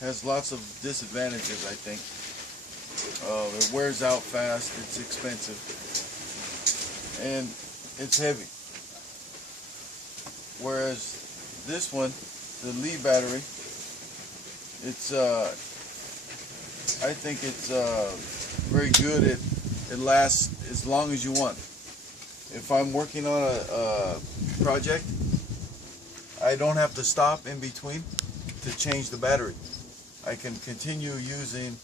has lots of disadvantages, I think. It wears out fast, it's expensive, and it's heavy. Whereas this one, the Li battery, it's I think it's very good. It lasts as long as you want. If I'm working on a project, I don't have to stop in between to change the battery. I can continue using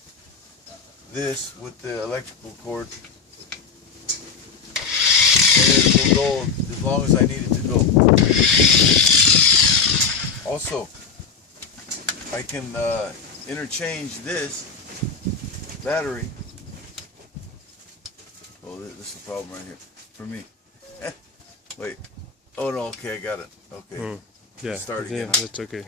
this with the electrical cord, and it will go as long as I need it to go. Also, I can interchange this battery. Oh, this is the problem right here for me. Wait. Oh no. Okay, I got it. Okay. Yeah. Start again. Yeah, that's okay.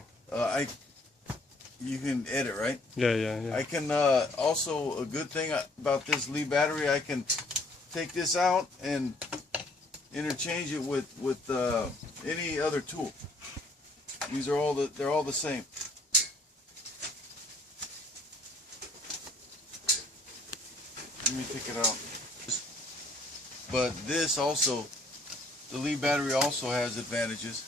You can edit, right? Yeah. I can also, a good thing about this Li battery, I can take this out and interchange it with any other tool. These are they're all the same. Let me take it out. But this also, the Li battery also has advantages.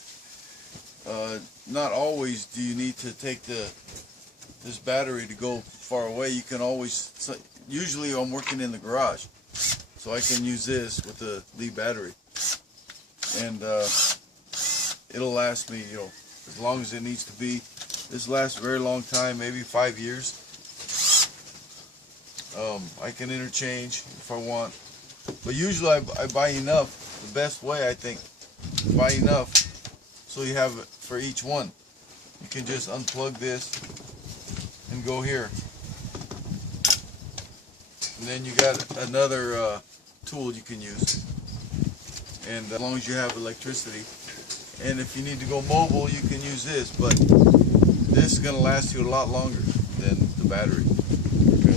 Not always do you need to take this battery to go far away. You can always, usually I'm working in the garage, so I can use this with the Li battery, and it'll last me, as long as it needs to be. This lasts a very long time, maybe 5 years. I can interchange if I want, but usually I buy enough. The best way, I think, buy enough so you have it for each one. You can just unplug this and go here, and then you got another tool you can use, and as long as you have electricity. And if you need to go mobile, you can use this, but this is going to last you a lot longer than the battery. Okay.